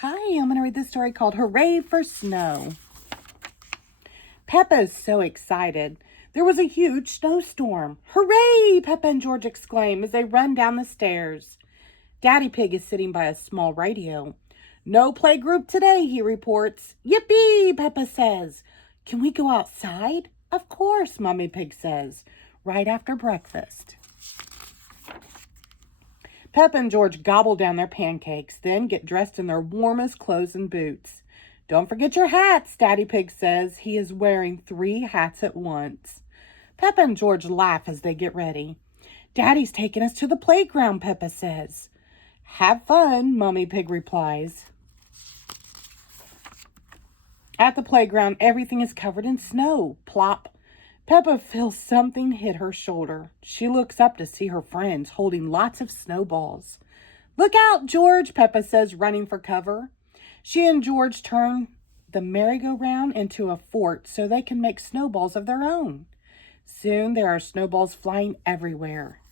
Hi, I'm going to read this story called Hooray for Snow. Peppa is so excited. There was a huge snowstorm. Hooray! Peppa and George exclaim as they run down the stairs. Daddy Pig is sitting by a small radio. No playgroup today, he reports. Yippee, Peppa says. Can we go outside? Of course, Mommy Pig says, right after breakfast. Peppa and George gobble down their pancakes, then get dressed in their warmest clothes and boots. Don't forget your hats, Daddy Pig says. He is wearing 3 hats at once. Peppa and George laugh as they get ready. Daddy's taking us to the playground, Peppa says. Have fun, Mommy Pig replies. At the playground, everything is covered in snow. Plop. Peppa feels something hit her shoulder. She looks up to see her friends holding lots of snowballs. Look out, George, Peppa says, running for cover. She and George turn the merry-go-round into a fort so they can make snowballs of their own. Soon there are snowballs flying everywhere.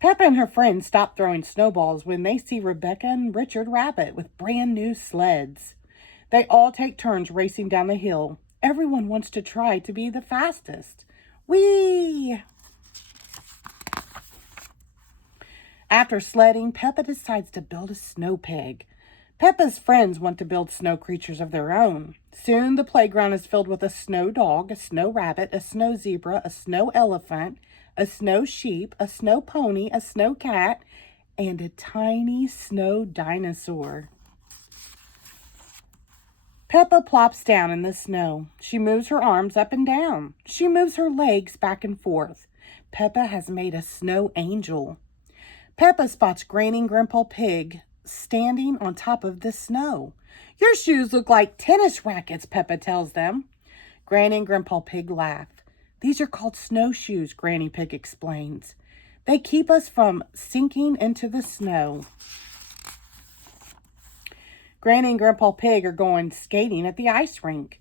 Peppa and her friends stop throwing snowballs when they see Rebecca and Richard Rabbit with brand new sleds. They all take turns racing down the hill. Everyone wants to try to be the fastest. Whee! After sledding, Peppa decides to build a snow pig. Peppa's friends want to build snow creatures of their own. Soon the playground is filled with a snow dog, a snow rabbit, a snow zebra, a snow elephant, a snow sheep, a snow pony, a snow cat, and a tiny snow dinosaur. Peppa plops down in the snow. She moves her arms up and down. She moves her legs back and forth. Peppa has made a snow angel. Peppa spots Granny and Grandpa Pig standing on top of the snow. Your shoes look like tennis rackets, Peppa tells them. Granny and Grandpa Pig laugh. These are called snowshoes, Granny Pig explains. They keep us from sinking into the snow. Granny and Grandpa Pig are going skating at the ice rink.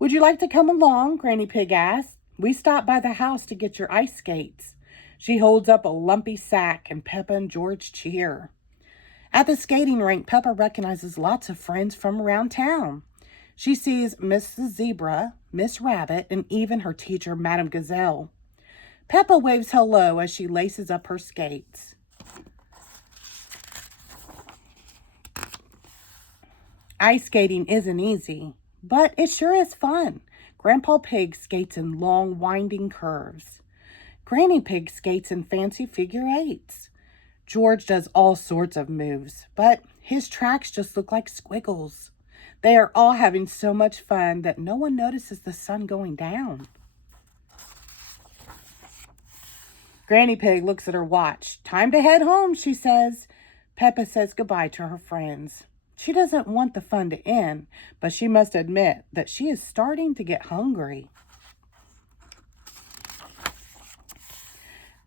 Would you like to come along? Granny Pig asks. We stopped by the house to get your ice skates. She holds up a lumpy sack and Peppa and George cheer. At the skating rink, Peppa recognizes lots of friends from around town. She sees Mrs. Zebra, Miss Rabbit, and even her teacher, Madame Gazelle. Peppa waves hello as she laces up her skates. Ice skating isn't easy, but it sure is fun. Grandpa Pig skates in long, winding curves. Granny Pig skates in fancy figure eights. George does all sorts of moves, but his tracks just look like squiggles. They are all having so much fun that no one notices the sun going down. Granny Pig looks at her watch. Time to head home, she says. Peppa says goodbye to her friends. She doesn't want the fun to end, but she must admit that she is starting to get hungry.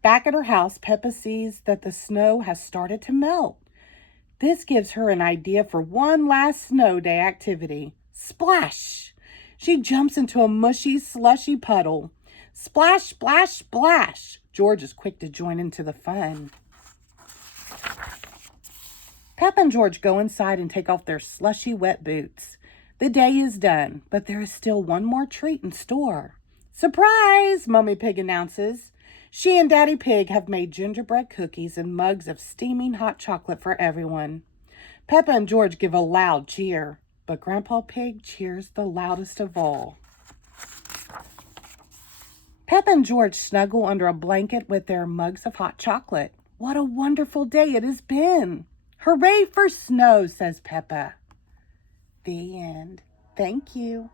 Back at her house, Peppa sees that the snow has started to melt. This gives her an idea for one last snow day activity. Splash! She jumps into a mushy, slushy puddle. Splash, splash, splash! George is quick to join into the fun. Peppa and George go inside and take off their slushy, wet boots. The day is done, but there is still one more treat in store. Surprise! Mommy Pig announces. She and Daddy Pig have made gingerbread cookies and mugs of steaming hot chocolate for everyone. Peppa and George give a loud cheer, but Grandpa Pig cheers the loudest of all. Peppa and George snuggle under a blanket with their mugs of hot chocolate. What a wonderful day it has been! Hooray for snow, says Peppa. The end. Thank you.